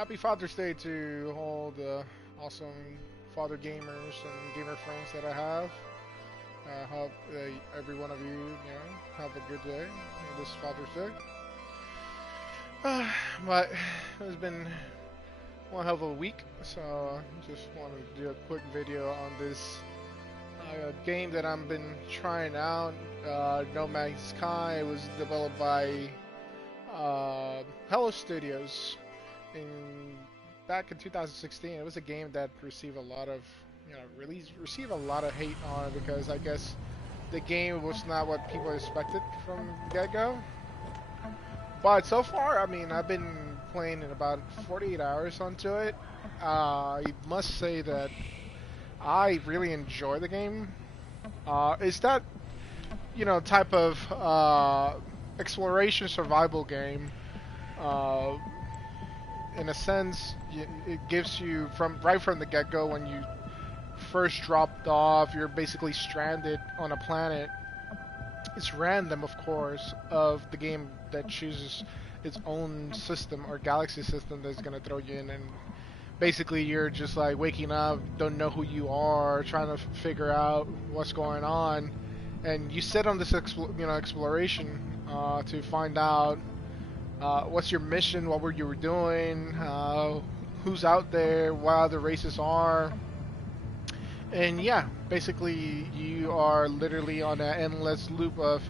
Happy Father's Day to all the awesome father gamers and gamer friends that I have. Hope every one of you have a good day on this Father's Day. But it's been one hell of a week, so just wanted to do a quick video on this game that I've been trying out. No Man's Sky. It was developed by Hello Studios back in 2016. It was a game that received a lot of received a lot of hate on it because I guess the game was not what people expected from the get-go. But so far, I mean, I've been playing in about 48 hours onto it. I must say that I really enjoy the game. It's that type of exploration survival game. In a sense, it gives you right from the get-go when you first dropped off. You're basically stranded on a planet. It's random, of course, of the game that chooses its own system or galaxy system that's gonna throw you in, and basically you're just like waking up, don't know who you are, trying to figure out what's going on, and you set on this exploration to find out what's your mission, what were you doing, who's out there, what other races are. And yeah, basically you are literally on an endless loop of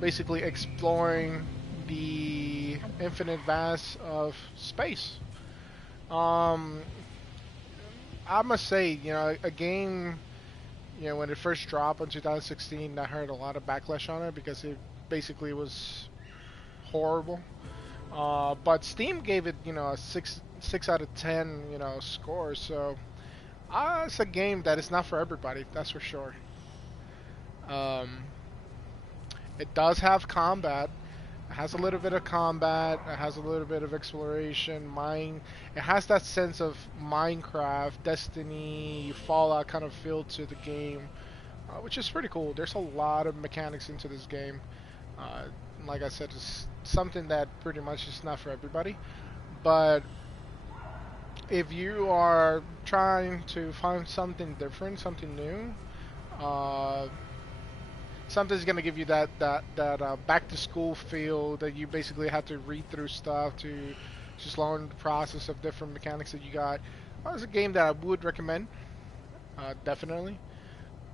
basically exploring the infinite vast of space. I must say, a game, when it first dropped in 2016, I heard a lot of backlash on it because it basically was horrible. But Steam gave it, a six out of 10, score. So it's a game that is not for everybody, that's for sure. It does have combat. It has a little bit of combat. It has a little bit of exploration, It has that sense of Minecraft, Destiny, Fallout kind of feel to the game, which is pretty cool. There's a lot of mechanics into this game. Like I said, it's something that pretty much is not for everybody. But if you are trying to find something different, something new, something's gonna give you that back to school feel that you basically have to read through stuff to just learn the process of different mechanics that you got. It's a game that I would recommend, definitely.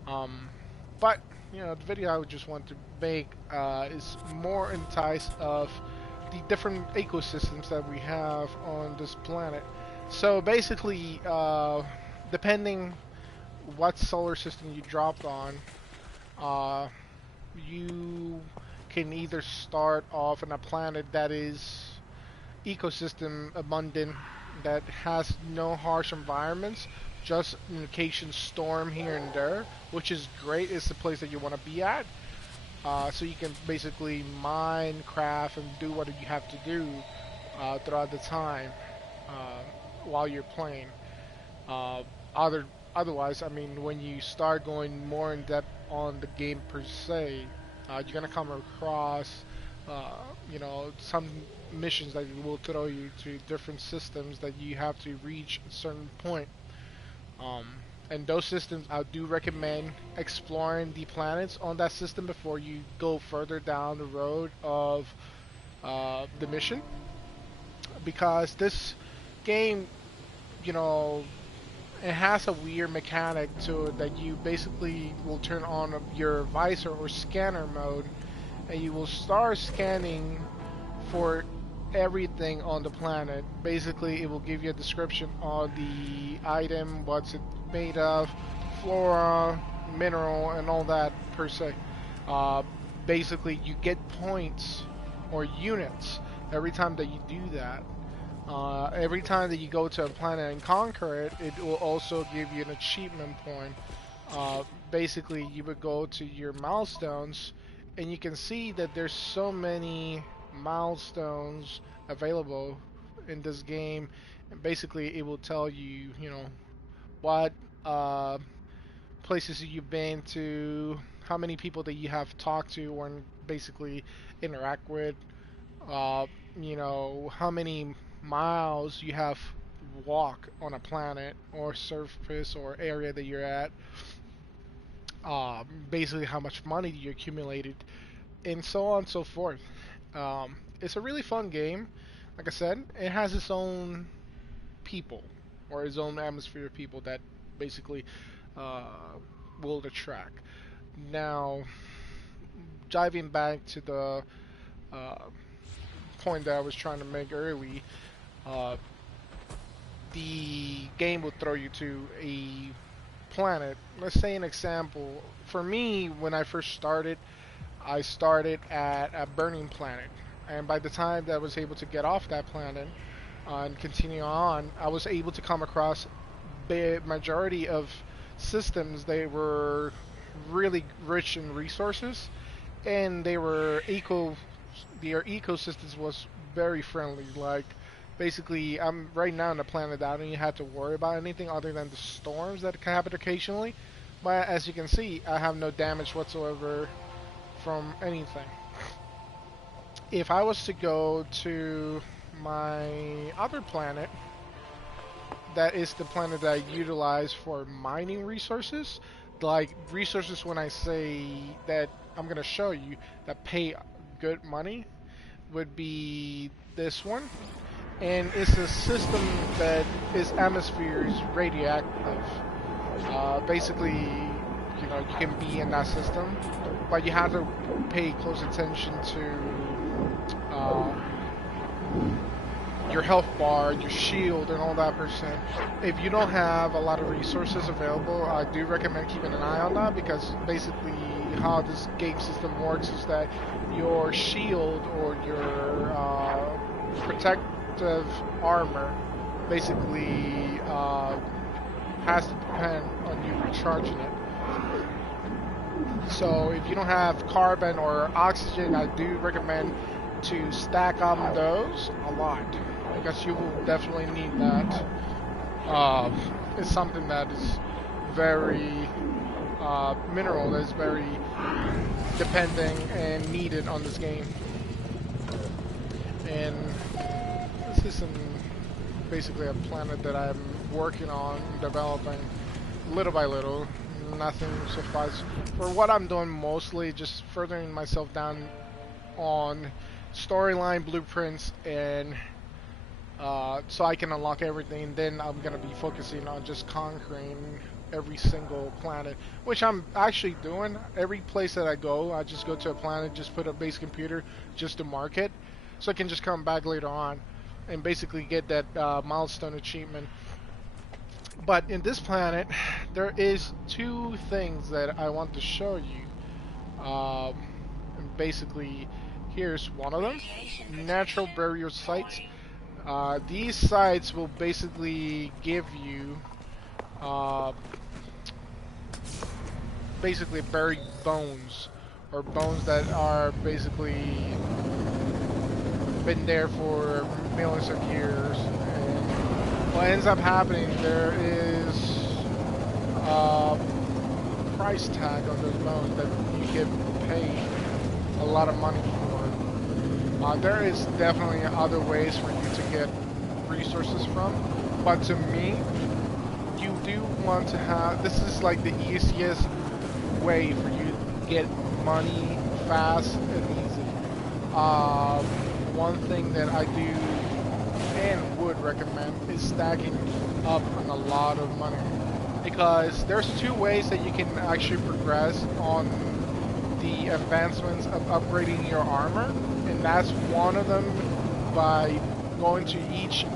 But the video I would just want to make is more enticed of the different ecosystems that we have on this planet. So basically, depending what solar system you dropped on, you can either start off on a planet that is ecosystem abundant, that has no harsh environments, just an occasion storm here and there, which is great. It's the place that you want to be at. So you can basically mine, craft, and do what you have to do throughout the time while you're playing. Otherwise, I mean, when you start going more in depth on the game per se, you're gonna come across, some missions that will throw you to different systems that you have to reach a certain point. And those systems, I do recommend exploring the planets on that system before you go further down the road of the mission, because this game, it has a weird mechanic to it that you basically will turn on your visor or scanner mode, and you will start scanning for everything on the planet. Basically, it will give you a description of the item, what's it made of, flora, mineral, and all that per se. Basically, you get points or units every time that you do that. Every time that you go to a planet and conquer it, it will also give you an achievement point. Basically, you would go to your milestones, and you can see that there's so many milestones available in this game. And basically, it will tell you, what places you've been to, how many people that you have talked to or basically interact with, how many miles you have walk on a planet or surface or area that you're at, basically how much money you accumulated, and so on and so forth. It's a really fun game. Like I said, it has its own people or its own atmosphere of people that basically uh, will attract. Now, diving back to the uh, point that I was trying to make early, uh, the game will throw you to a planet. Let's say an example. For me, when I first started, I started at a burning planet, and by the time that I was able to get off that planet and continue on, I was able to come across the majority of systems. They were really rich in resources, and their ecosystems was very friendly. Like basically, I'm right now on a planet that I don't even have to worry about anything other than the storms that can happen occasionally. But as you can see, I have no damage whatsoever from anything. If I was to go to my other planet, that is the planet that I utilize for mining resources. Like resources, when I say that I'm gonna show you that pay good money, would be this one, and it's a system that its atmosphere is radioactive. Basically, you can be in that system, but you have to pay close attention to your health bar, your shield, and all that percent. If you don't have a lot of resources available, I do recommend keeping an eye on that, because basically how this game system works is that your shield or your protective armor basically has to depend on you recharging it. So if you don't have carbon or oxygen, I do recommend to stack on those a lot, because you will definitely need that. It's something that is very mineral that is very depending and needed on this game. And this is basically a planet that I'm working on developing little by little. Nothing so far. For what I'm doing, mostly just furthering myself down on storyline blueprints, and so I can unlock everything. Then I'm gonna be focusing on just conquering every single planet, which I'm actually doing. Every place that I go, I just go to a planet, just put a base computer just to mark it, so I can just come back later on and basically get that milestone achievement. But in this planet, there is two things that I want to show you. And basically, here's one of them: natural burial sites. These sites will basically give you basically buried bones, or bones that are basically been there for millions of years. And what ends up happening, there is a price tag on those bones that you get paid a lot of money for. There is definitely other ways for you to get resources from, but to me, you do want to have, this is like the easiest way for you to get money fast and easy. One thing that I do and would recommend is stacking up on a lot of money, because there's two ways that you can actually progress on the advancements of upgrading your armor, and that's one of them by going to each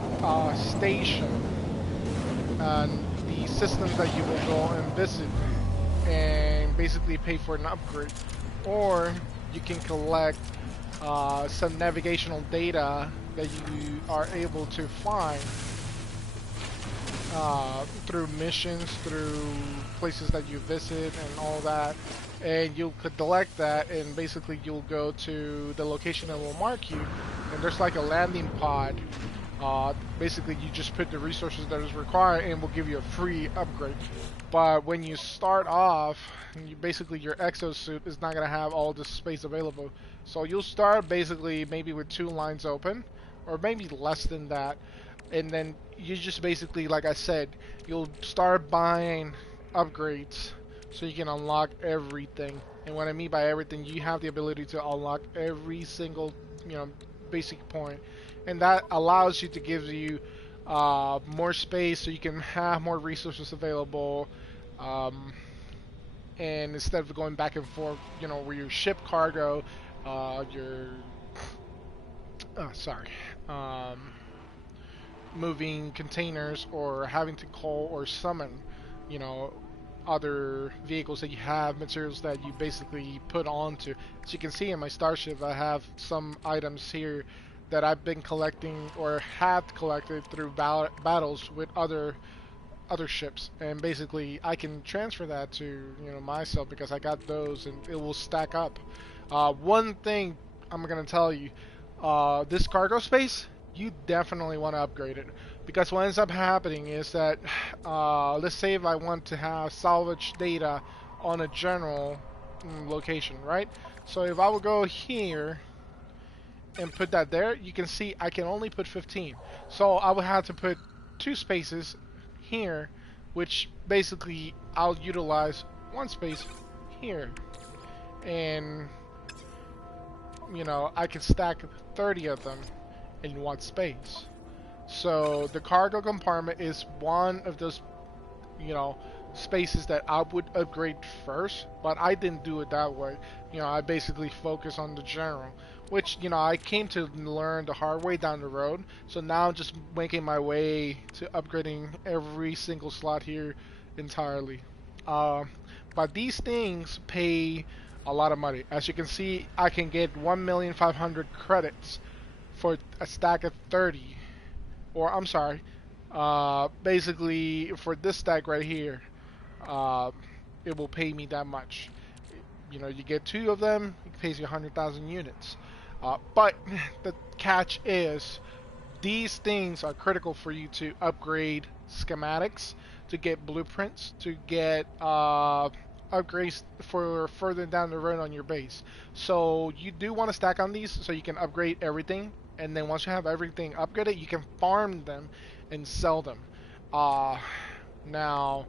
station and the systems that you will go and visit and basically pay for an upgrade. Or you can collect some navigational data that you are able to find through missions, through places that you visit and all that, and you could collect that, and basically you'll go to the location that will mark you, and there's like a landing pod. Basically you just put the resources that is required and will give you a free upgrade. But when you start off, basically your exosuit is not going to have all this space available, so you'll start basically maybe with 2 lines open, or maybe less than that. And then you just basically, like I said, you'll start buying upgrades so you can unlock everything. And what I mean by everything, you have the ability to unlock every single, you know, basic point, and that allows you to give you more space so you can have more resources available. Um, and instead of going back and forth, you know, where you ship cargo, your sorry, um, moving containers or having to call or summon, you know, other vehicles that you have, materials that you basically put onto. As you can see in my starship, I have some items here that I've been collecting or have collected through battles with other ships, and basically I can transfer that to, you know, myself because I got those and it will stack up. One thing I'm gonna tell you, this cargo space, you definitely want to upgrade it, because what ends up happening is that let's say if I want to have salvage data on a general location, right? So if I will go here and put that there, you can see I can only put 15. So I would have to put two spaces here, which basically I'll utilize one space here. And, you know, I can stack 30 of them in one space. So the cargo compartment is one of those, you know, spaces that I would upgrade first, but I didn't do it that way. You know, I basically focus on the general, which, you know, I came to learn the hard way down the road. So now I'm just making my way to upgrading every single slot here entirely. But these things pay a lot of money. As you can see, I can get 1,500,000 credits for a stack of 30. Or I'm sorry, basically for this stack right here, it will pay me that much. You know, you get two of them, it pays you 100,000 units. But the catch is, these things are critical for you to upgrade schematics, to get blueprints, to get upgrades for further down the road on your base. So you do want to stack on these so you can upgrade everything, and then once you have everything upgraded, you can farm them and sell them. Now,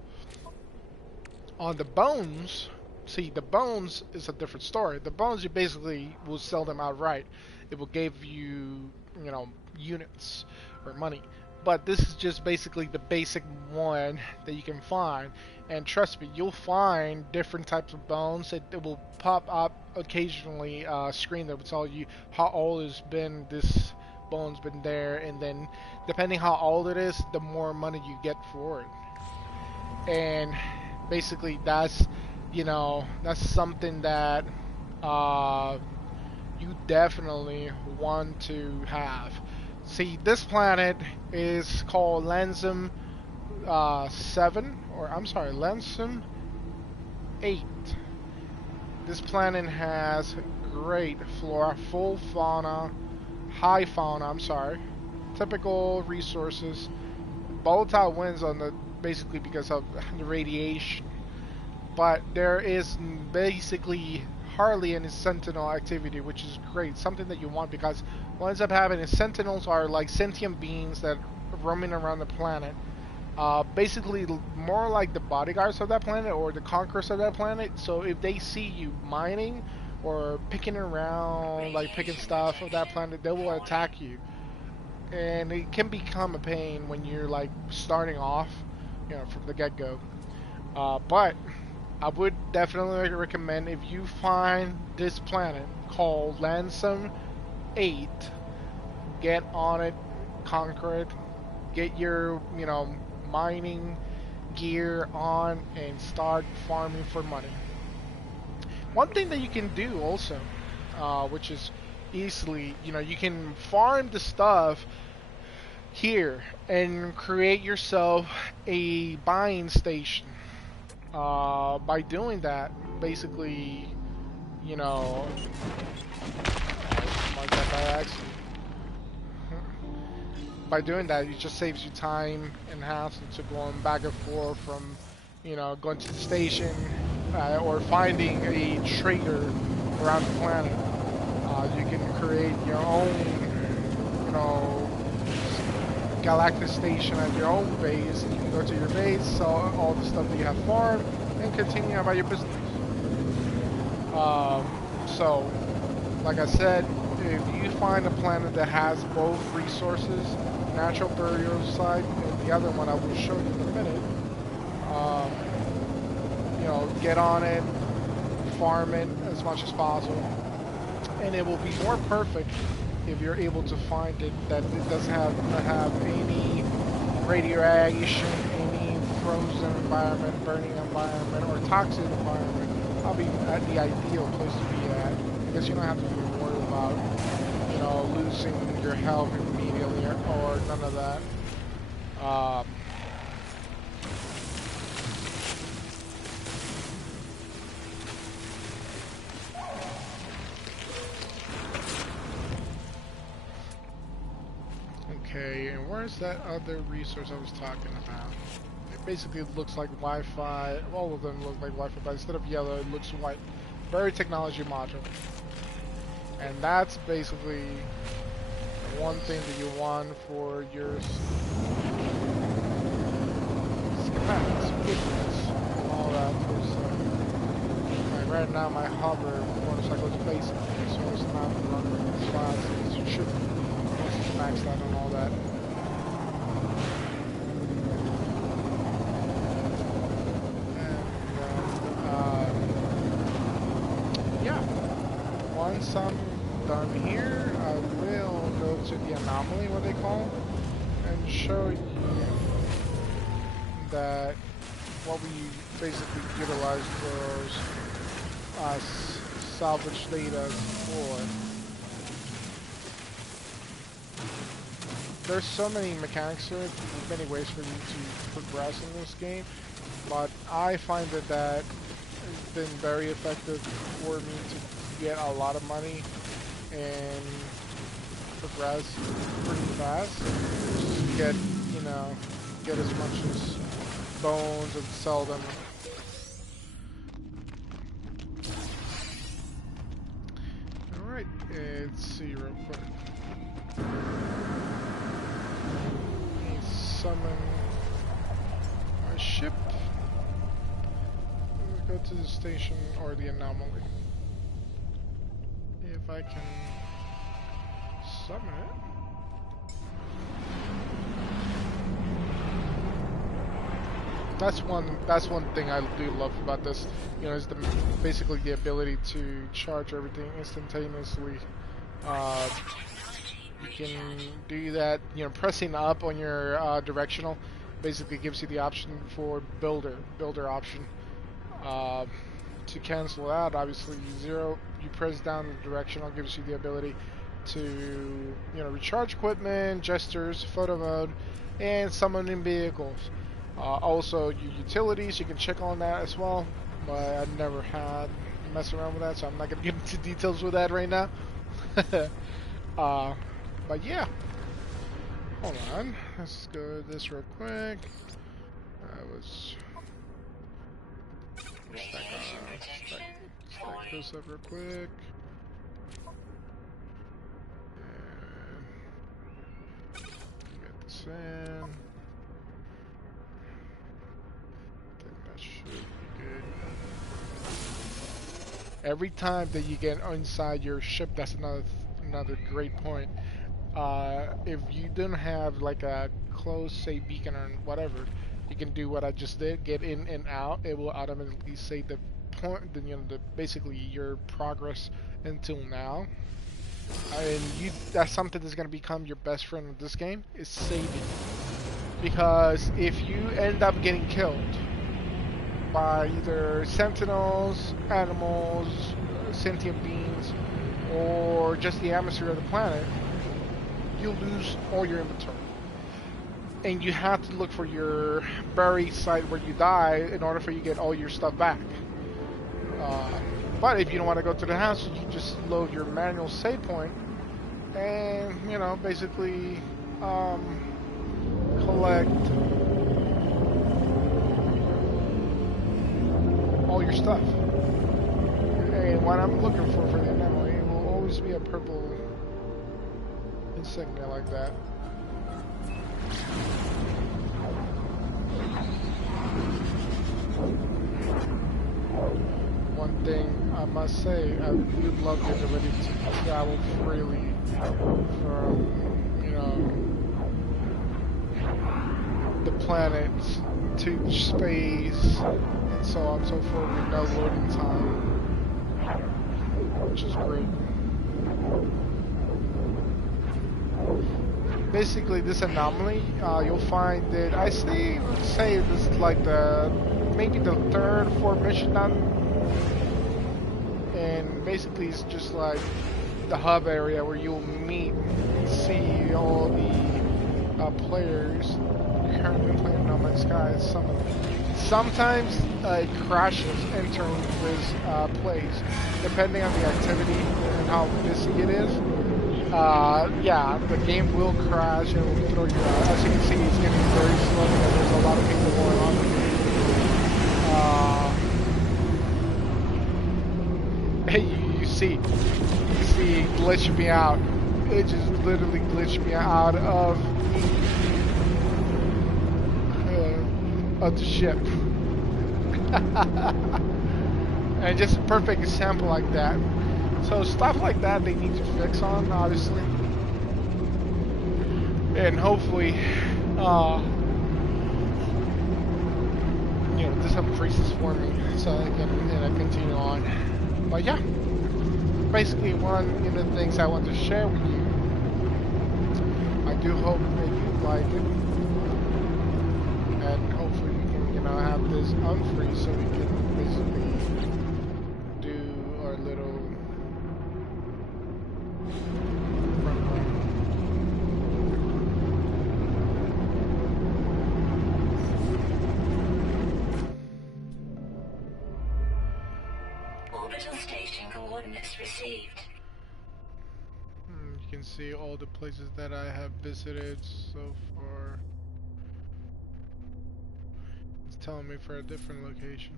on the bones, see, the bones is a different story. The bones, you basically will sell them outright. It will give you, you know, units or money. But this is just basically the basic one that you can find. And trust me, you'll find different types of bones. It will pop up occasionally, a screen that will tell you how old it's been, this bone's been there. And then depending how old it is, the more money you get for it. And basically that's, you know, that's something that you definitely want to have. See, this planet is called Lansum 7, or I'm sorry, Lansum 8. This planet has great flora, full fauna, high fauna, I'm sorry, typical resources, volatile winds on the, basically because of the radiation. But there is basically hardly any sentinel activity, which is great, something that you want, because what ends up happening is sentinels are like sentient beings that are roaming around the planet, basically more like the bodyguards of that planet or the conquerors of that planet. So if they see you mining or picking around, like picking stuff of that planet, they will attack you. And it can become a pain when you're like starting off, you know, from the get-go. But I would definitely recommend, if you find this planet called Lansum 8, get on it, conquer it, get your, you know, mining gear on, and start farming for money. One thing that you can do also, which is easily, you know, you can farm the stuff here and create yourself a buying station. By doing that, basically, you know, by doing that, it just saves you time and hassle to going back and forth from, you know, going to the station or finding a trader around the planet. You can create your own know, galactic station at your own base. You can go to your base, sell all the stuff that you have farmed, and continue about your business. So, like I said, if you find a planet that has both resources, natural burial site, and the other one I will show you in a minute, you know, get on it, farm it as much as possible, and it will be more perfect if you're able to find it that it doesn't have any radiation, any frozen environment, burning environment, or toxic environment. That'll be the ideal place to be at, because you don't have to be worried about, you know, losing your health immediately or none of that. Okay, and where's that other resource I was talking about? It basically looks like Wi-Fi. All of them look like Wi-Fi, but instead of yellow, it looks white. Very technology module. And that's basically one thing that you want for your schematics, pigments, and all that good stuff. Like right now, my hover motorcycle is basic, so it's not running as fast as it should be. Maxed out on all that. And yeah, once I'm done here, I will go to the Anomaly, what they call, and show you that what we basically utilize those salvage data for. There's so many mechanics to it, many ways for you to progress in this game, but I find that has been very effective for me to get a lot of money and progress pretty fast. Just get, you know, get as much as bones and sell them. Alright, let's see real quick. Summon my ship. Let's go to the station or the Anomaly. If I can summon it. That's one thing I do love about this. You know, is basically the ability to charge everything instantaneously. You can do that, you know, pressing up on your directional basically gives you the option for builder option. To cancel out, obviously you press down the directional, gives you the ability to, you know, recharge equipment, gestures, photo mode, and summoning vehicles. Also your utilities, you can check on that as well, but I never had mess around with that, so I'm not gonna get into details with that right now. But yeah, hold on, let's go this real quick. Stack this up real quick. And get this in. I think that should be good. Every time that you get inside your ship, that's another great point. If you don't have like a closed, say, beacon or whatever, you can do what I just did, get in and out. It will automatically say the point, you know, basically your progress until now. And that's something that's going to become your best friend in this game, is saving. Because if you end up getting killed by either sentinels, animals, sentient beings, or just the atmosphere of the planet, you'll lose all your inventory. And you have to look for your buried site where you die in order for you to get all your stuff back. But if you don't want to go to the house, you just load your manual save point and, you know, basically collect all your stuff. And what I'm looking for the Anomaly will always be a purple insignia like that. One thing I must say, I do love the ability to travel freely from, you know, the planets to space and so on and so forth with no loading time, which is great. Basically, this anomaly, you'll find that I say this is like maybe the third, fourth mission done, and basically it's just like the hub area where you'll meet and see all the players currently playing No Man's Sky. Some of them. Sometimes it crashes entering this place, depending on the activity and how busy it is. Yeah, the game will crash and will throw you out. As you can see, it's getting very slow because there's a lot of people going on. Hey, you see, it glitched me out. It just literally glitched me out of the ship. And just a perfect example like that. So stuff like that they need to fix on, obviously. And hopefully, you know, do some freezes for me so I can continue on. But yeah, basically one of the things I want to share with you. I do hope that you like it. And hopefully we can, you know, have this unfreeze so we can basically do our little orbital station coordinates received. You can see all the places that I have visited so far. It's telling me for a different location.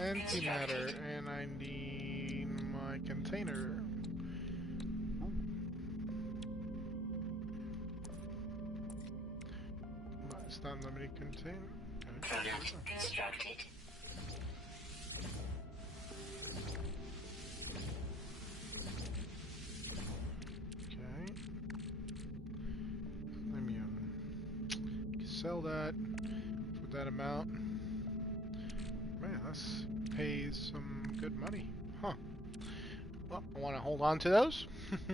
Antimatter, and I need my container. It's not limited container. Product constructed. Okay. Let me sell that for that amount. Man, this pays some good money. Huh. Well, I want to hold on to those. Let's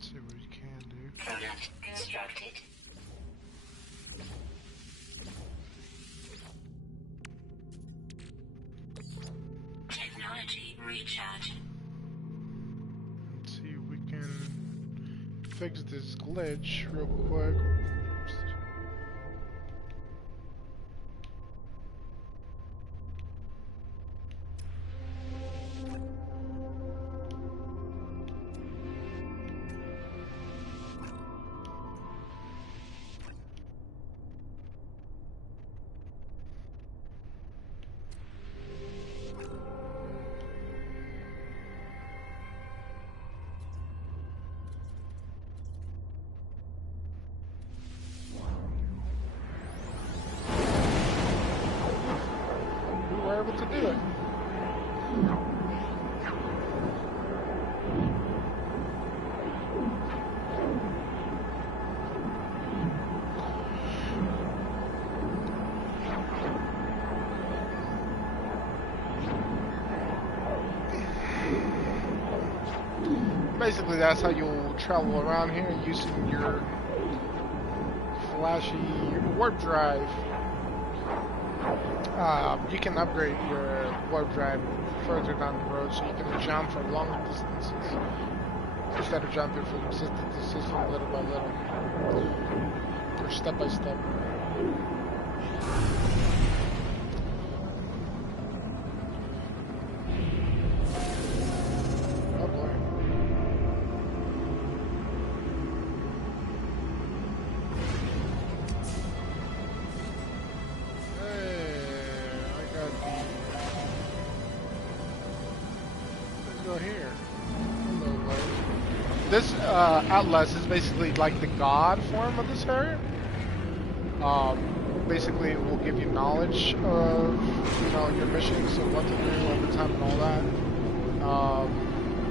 see what we can do. Product constructed. Technology recharge. Let's see if we can fix this glitch real quick. Able to do it. Basically, that's how you'll travel around here using your flashy warp drive. You can upgrade your warp drive further down the road so you can jump for longer distances instead of jumping from system to system little by little or step by step. Oh boy. Go here. Hello, Lord. This Atlas is basically like the god form of this area. Basically, it will give you knowledge of your missions and what to do all the time and all that.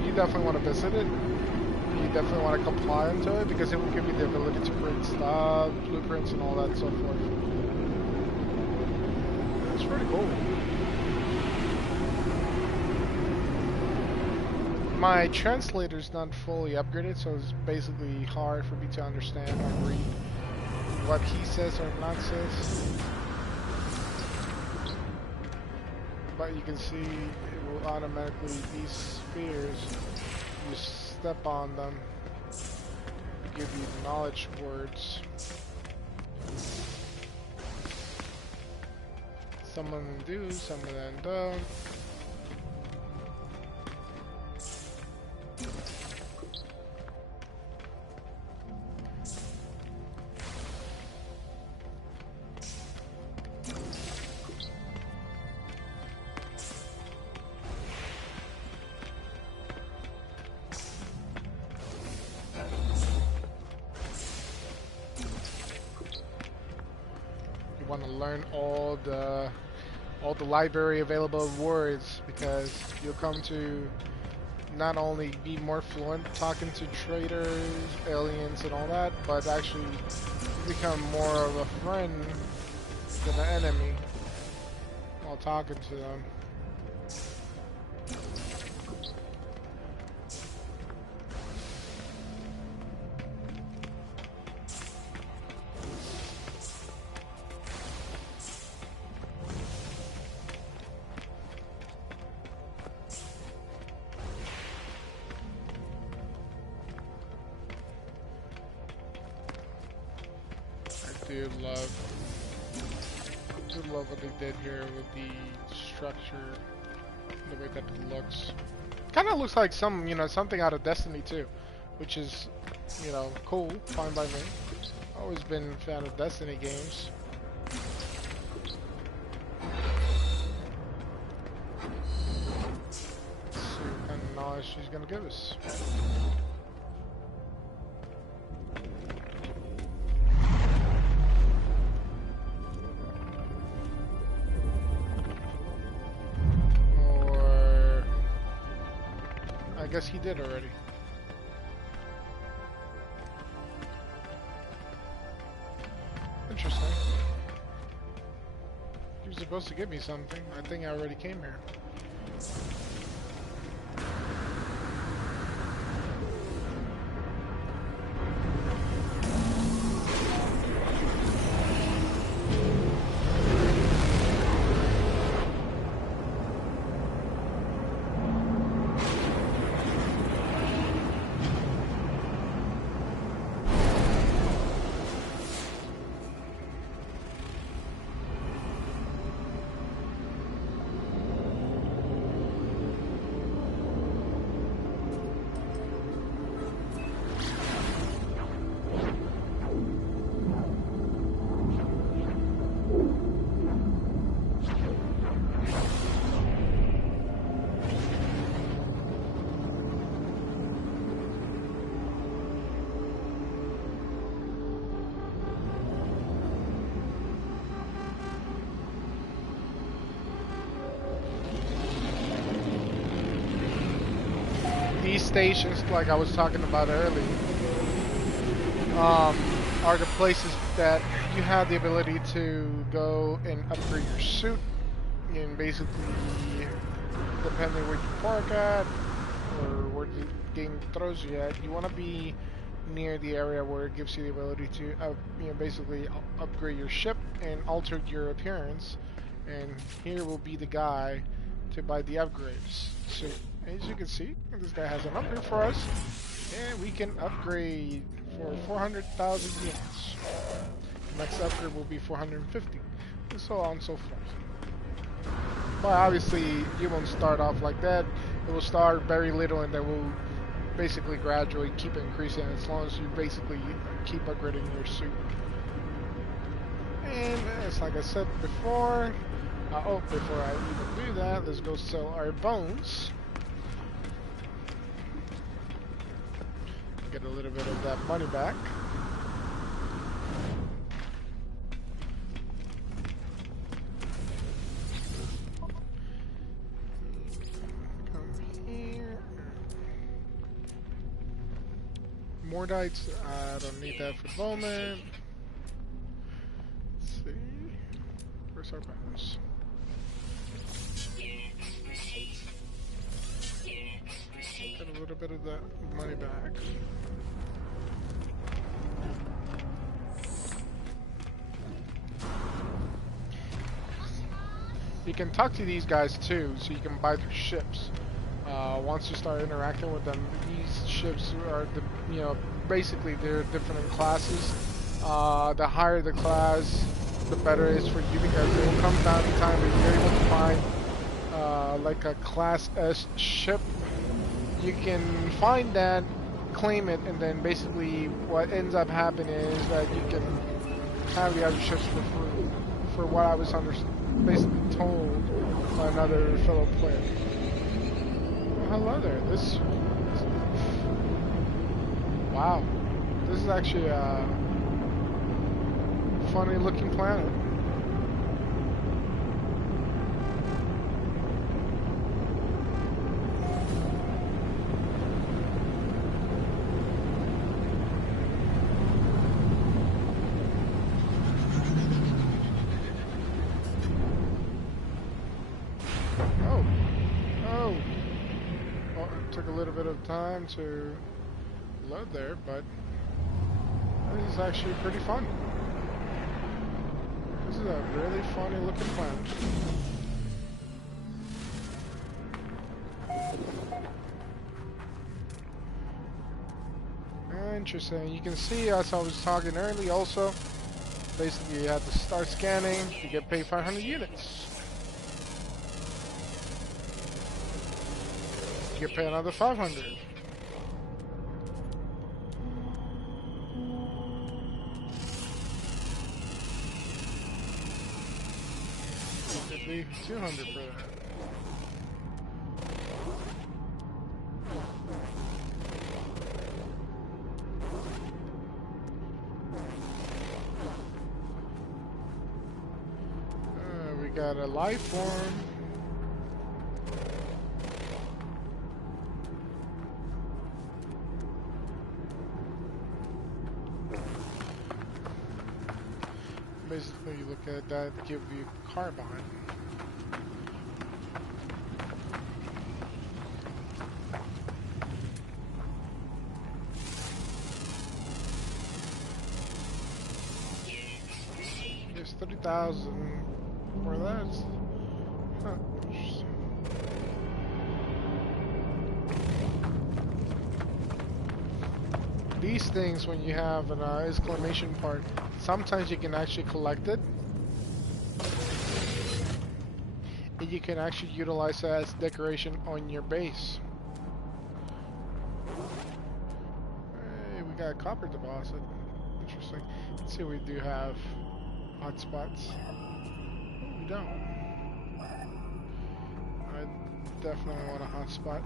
You definitely want to visit it. You definitely want to comply into it because it will give you the ability to create stuff, blueprints, and all that and so forth. It's pretty cool. My translator's not fully upgraded, so it's basically hard for me to understand or read what he says or not says. But you can see it will automatically, these spheres, you step on them, give you knowledge words. Some of them do, some of them don't. Want to learn all the library available of words because you'll come to not only be more fluent talking to traders, aliens, and all that, but actually become more of a friend than an enemy while talking to them. I love what they did here with the structure, the way that it looks. Kind of looks like something out of Destiny too, which is, cool, fine by me. Always been a fan of Destiny games. Let's see what kind of knowledge she's gonna give us. I guess he did already. Interesting. He was supposed to give me something. I think I already came here. These stations, like I was talking about earlier, are the places that you have the ability to go and upgrade your suit, and basically, depending where you park at or where the game throws you at, you want to be near the area where it gives you the ability to, basically upgrade your ship and alter your appearance. And here will be the guy to buy the upgrades. So as you can see, this guy has an upgrade for us, and we can upgrade for 400,000 units. The next upgrade will be 450, and so on and so forth. But obviously, you won't start off like that. It will start very little, and then we'll basically gradually keep increasing as long as you basically keep upgrading your suit. And as like I said before, before I even do that, let's go sell our bones. Get a little bit of that money back. Come here. Mordites, I don't need that for the moment. Let's see. Where's our bones? Get a little bit of that money back. You can talk to these guys too, so you can buy their ships. Once you start interacting with them, these ships are basically they're different in classes. The higher the class, the better it is for you, because it will come down to time that you're able to find like a class S ship. You can find that, claim it, and then basically what ends up happening is that you can have the other ships for free. For what I was basically told by another fellow player. Oh, hello there. Wow. This is actually a funny looking planet. Took a little bit of time to load there, but this is actually pretty fun. This is a really funny looking planet. Interesting. You can see, as I was talking earlier also, basically you have to start scanning to get paid 500 units. You get paid another 500. Could be 200 for that. We got a life form. Basically, you look at that, give you carbine. There's 30,000 for that. Huh. These things, when you have an exclamation part, sometimes you can actually collect it, and you can actually utilize it as decoration on your base. Hey, we got a copper deposit. Interesting. Let's see if we do have hotspots. Oh, we don't. I definitely want a hotspot.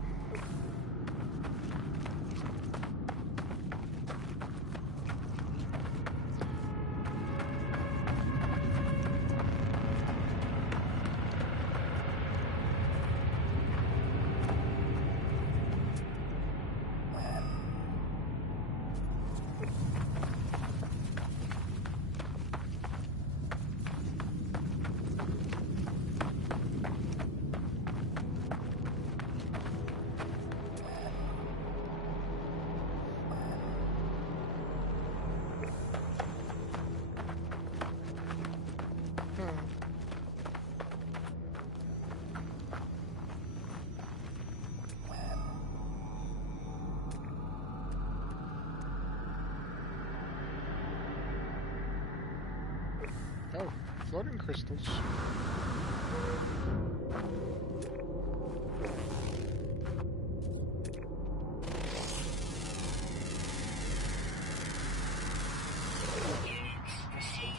floating crystals. Units received.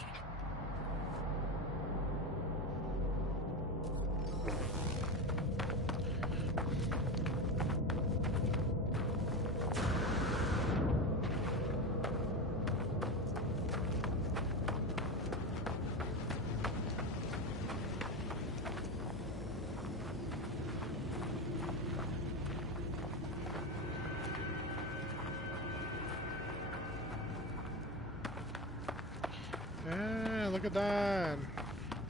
Yeah, look at that.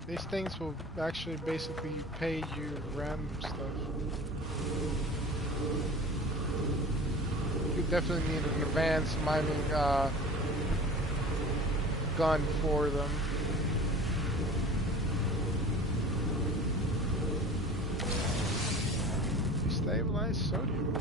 These things will actually basically pay you random stuff. You definitely need an advanced mining gun for them. Destabilized sodium.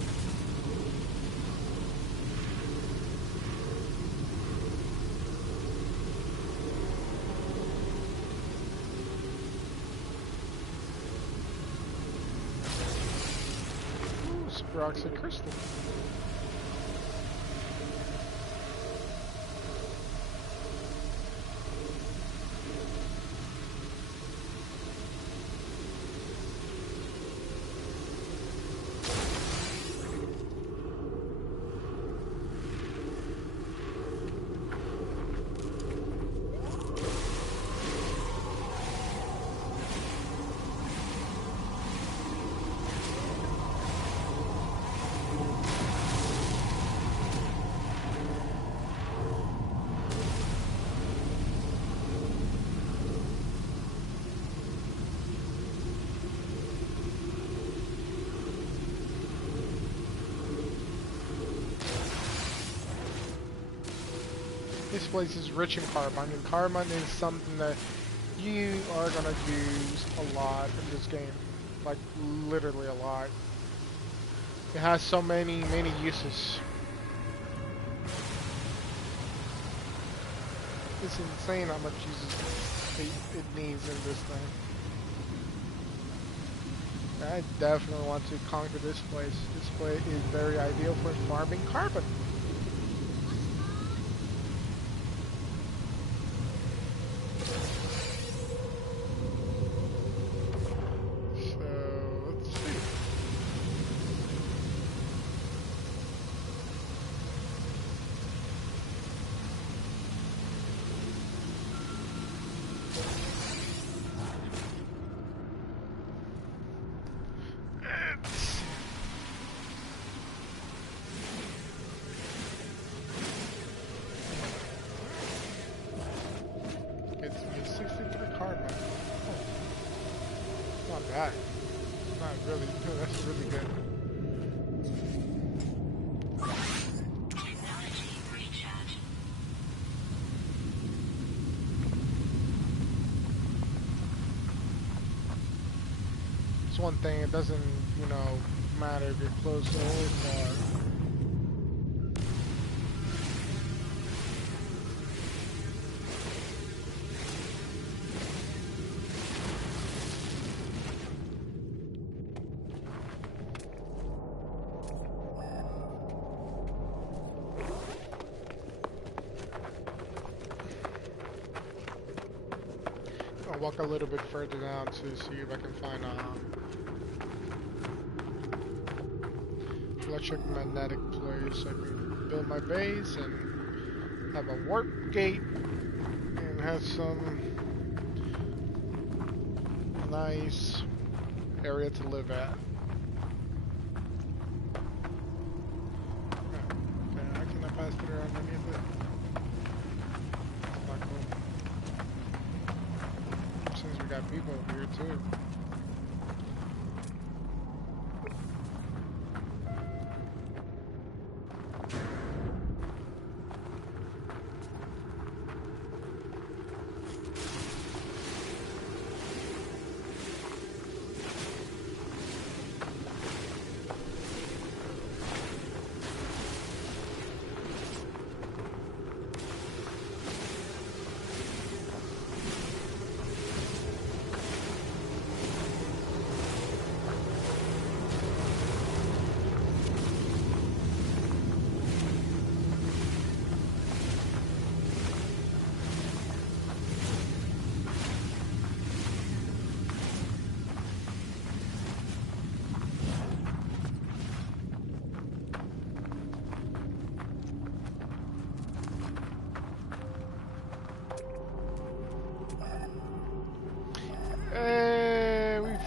Ooh, Sprocket Crystal. This place is rich in carbon, and carbon is something that you are gonna use a lot in this game. Like, literally a lot. It has so many uses. It's insane how much uses it needs in this thing. I definitely want to conquer this place. This place is very ideal for farming carbon. It's me 63 carbon. Oh, not bad. Not really. That's really good. Technology recharge. It's one thing. It doesn't, matter if you're close or far. I'll walk a little bit further down to see if I can find electromagnetic place. I can build my base and have a warp gate and have some nice area to live at. Okay, I cannot pass through underneath it. That's not cool. Since we got people over here too.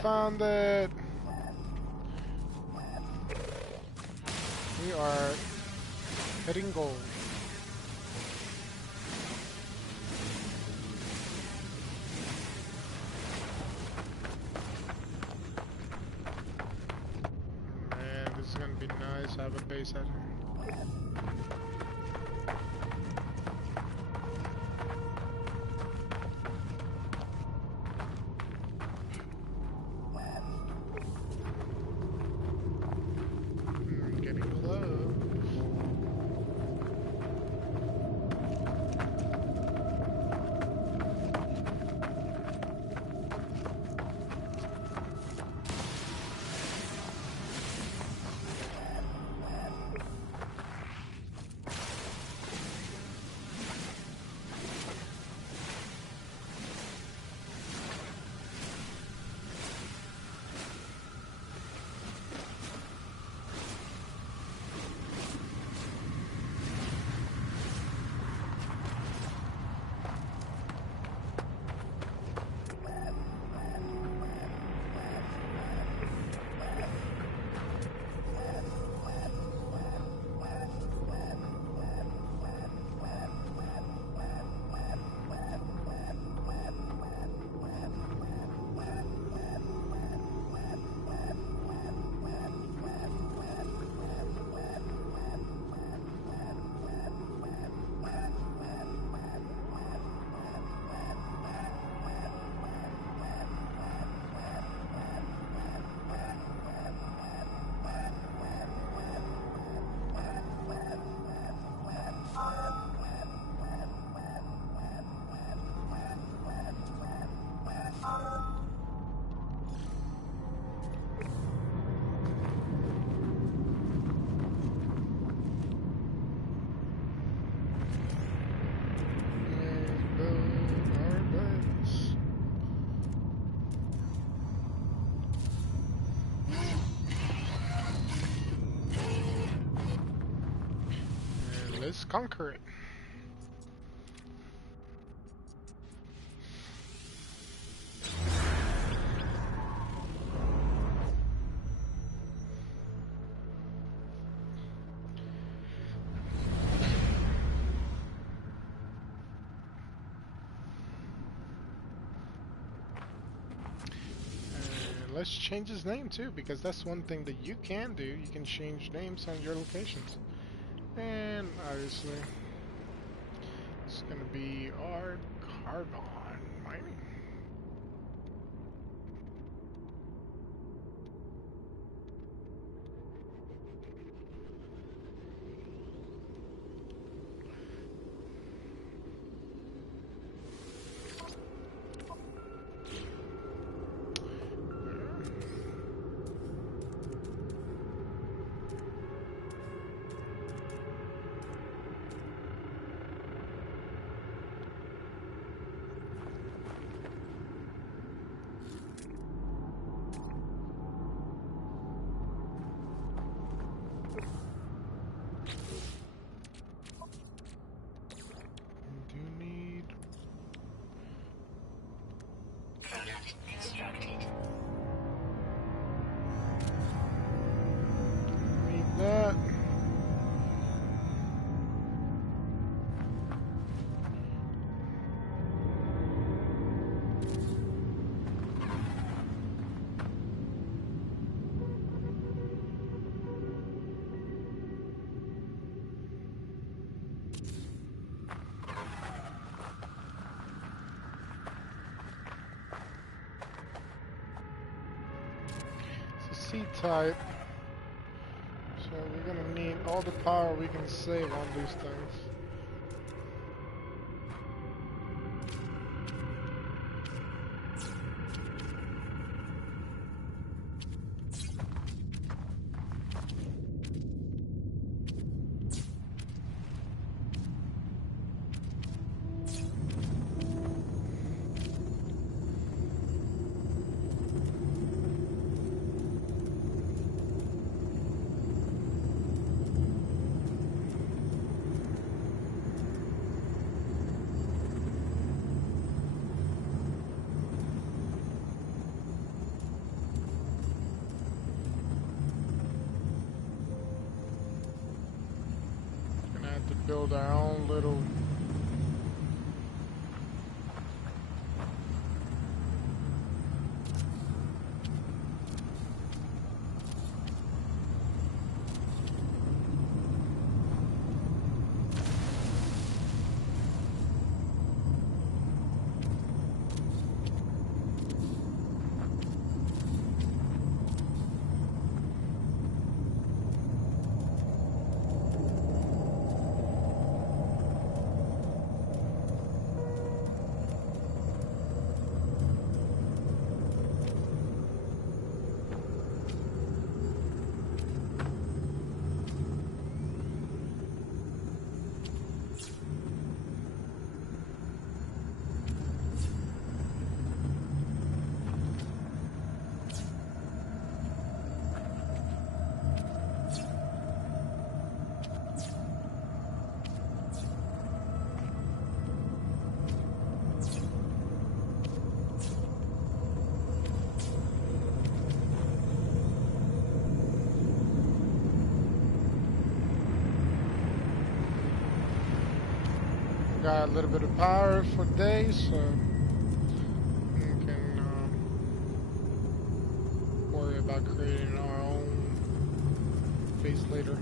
found it. We are hitting gold. Man, this is gonna be nice. I have a base out here. Getting close. Let's conquer it. And let's change his name too, because that's one thing that you can do. You can change names on your locations. And obviously, it's gonna be our carbon mining. That. It's a C-type. So we're gonna need all the power we can save on these things. build our own little. Got a little bit of power for days, so we can worry about creating our own base later.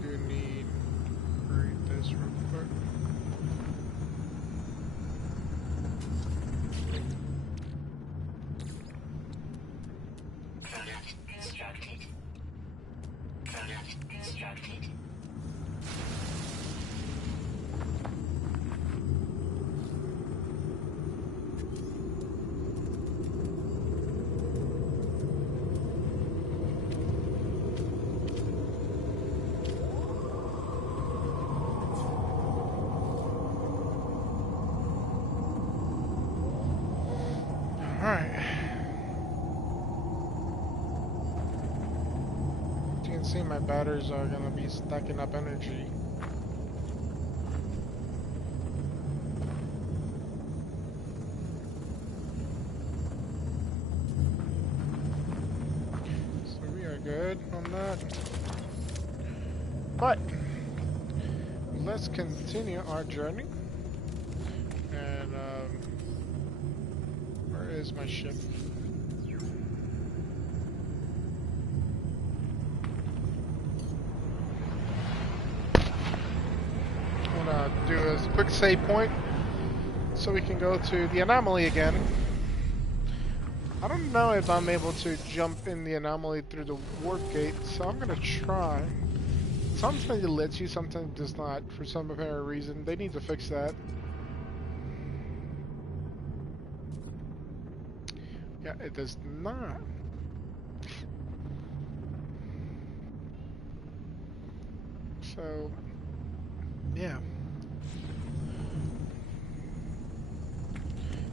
Do need to create this real quick. Product constructed. Product constructed. Alright. As you can see, my batteries are going to be stacking up energy. So we are good on that. But let's continue our journey. And where is my ship? I'm gonna do a quick save point so we can go to the Anomaly again. I don't know if I'm able to jump in the Anomaly through the warp gate, so I'm gonna try. Sometimes it lets you, sometimes it does not, for some apparent reason. They need to fix that. Yeah, it does not. So, yeah.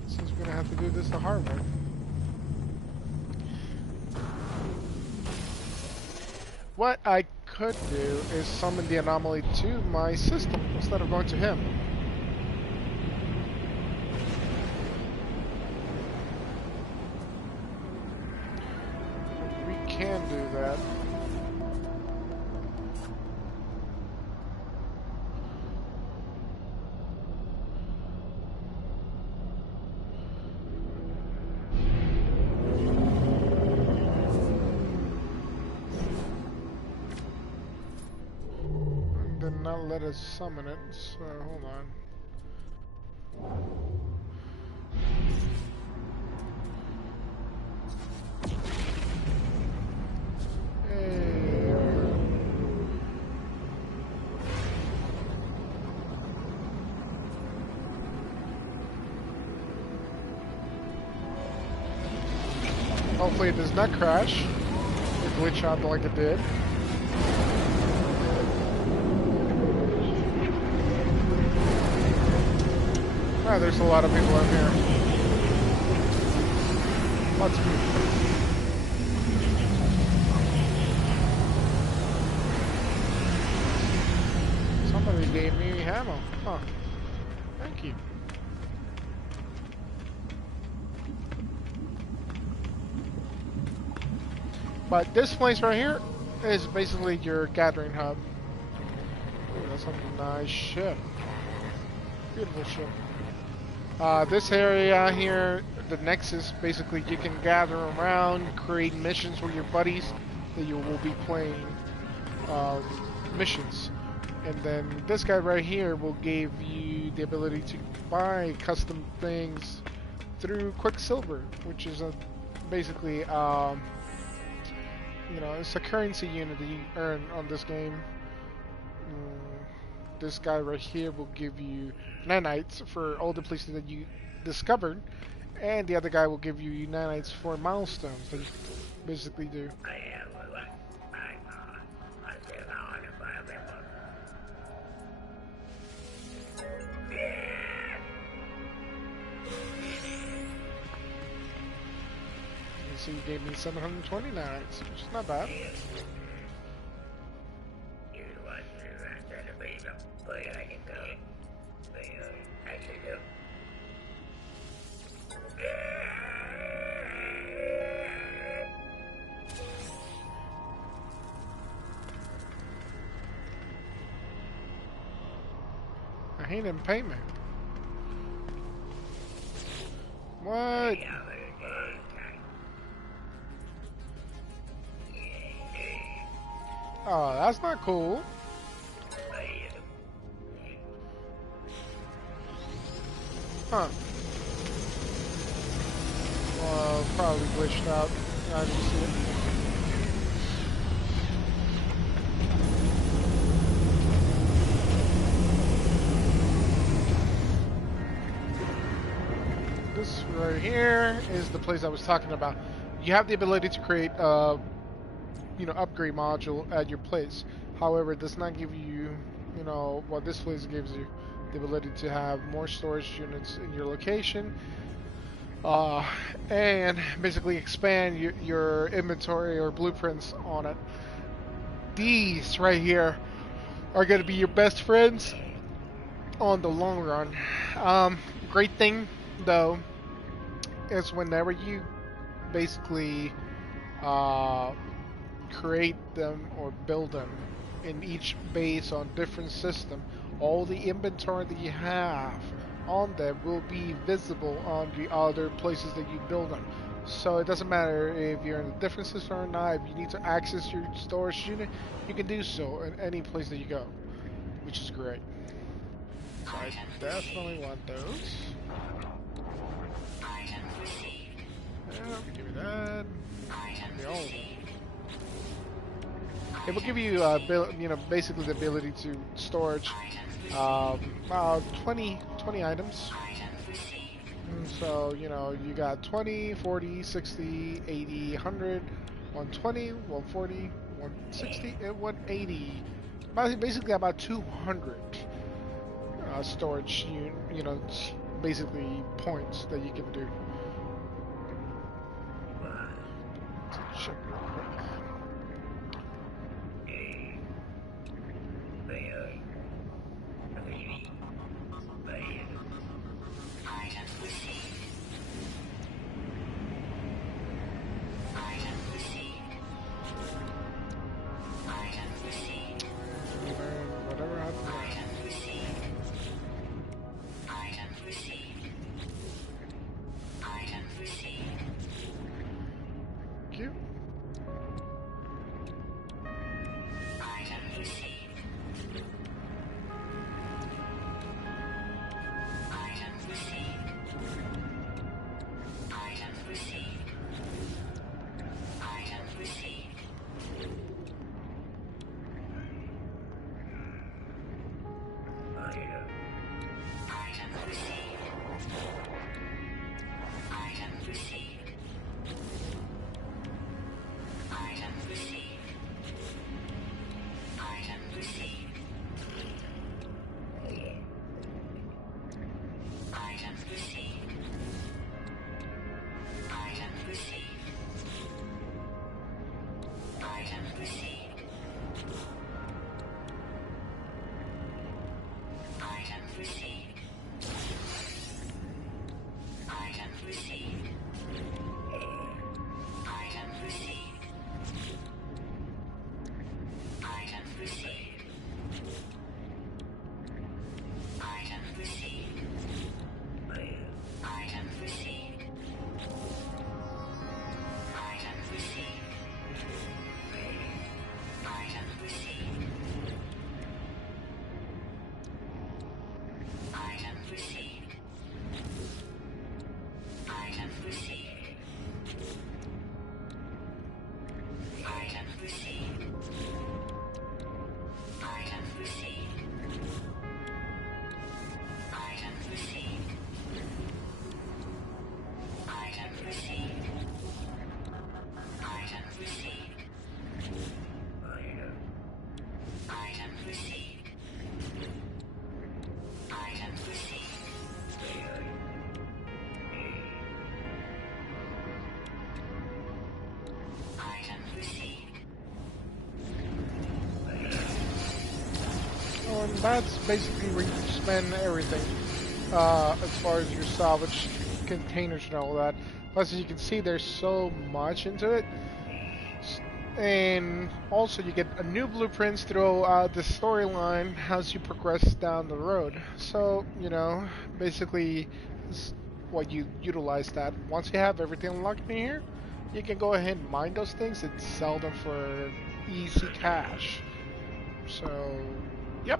Since we're gonna have to do this the hard way. What I could do is summon the Anomaly to my system instead of going to him. We can do that. Did not let us summon it, so hold on. Hopefully it does not crash or glitch out like it did. Ah, there's a lot of people in here. Lots of people. Somebody gave me ammo. Huh. Thank you. But this place right here is basically your gathering hub. that's a nice ship. Beautiful ship. This area here, the Nexus, basically you can gather around, create missions with your buddies that you will be playing missions. And then this guy right here will give you the ability to buy custom things through Quicksilver, which is basically it's a currency unit that you earn on this game. This guy right here will give you nanites for all the places that you discovered, and the other guy will give you nanites for milestones that you basically do. So you gave me 720 nanites, which is not bad. I hate in payment. What? Oh, that's not cool. Huh. Well, probably glitched out. I didn't see it. This right here is the place I was talking about. You have the ability to create upgrade module at your place. However, it does not give you, what this place gives you, the ability to have more storage units in your location, and basically expand your inventory or blueprints on it. These right here are going to be your best friends on the long run. Great thing though is whenever you basically create them or build them in each base on different system, all the inventory that you have on them will be visible on the other places that you build them. So it doesn't matter if you're in a different system or not. If you need to access your storage unit, you can do so in any place that you go, which is great. So I definitely want those. Yeah, give me that. Give me all of them. It will give you, basically the ability to storage about 20 items. So, you got 20, 40, 60, 80, 100, 120, 140, 160, and 180. Basically about 200 storage, basically points that you can do. Let's check real quick. Whatever happened there. Thank you. that's basically where you spend everything, as far as your salvage containers and all that. Plus, as you can see, there's so much into it. And also, you get a new blueprints throughout the storyline as you progress down the road. So, basically, this what you utilize that. Once you have everything unlocked in here, you can go ahead and mine those things and sell them for easy cash. So, yep.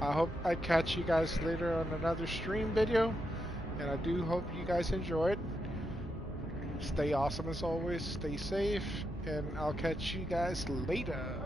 I hope I catch you guys later on another stream video. And I do hope you guys enjoy it. Stay awesome as always, stay safe, and I'll catch you guys later.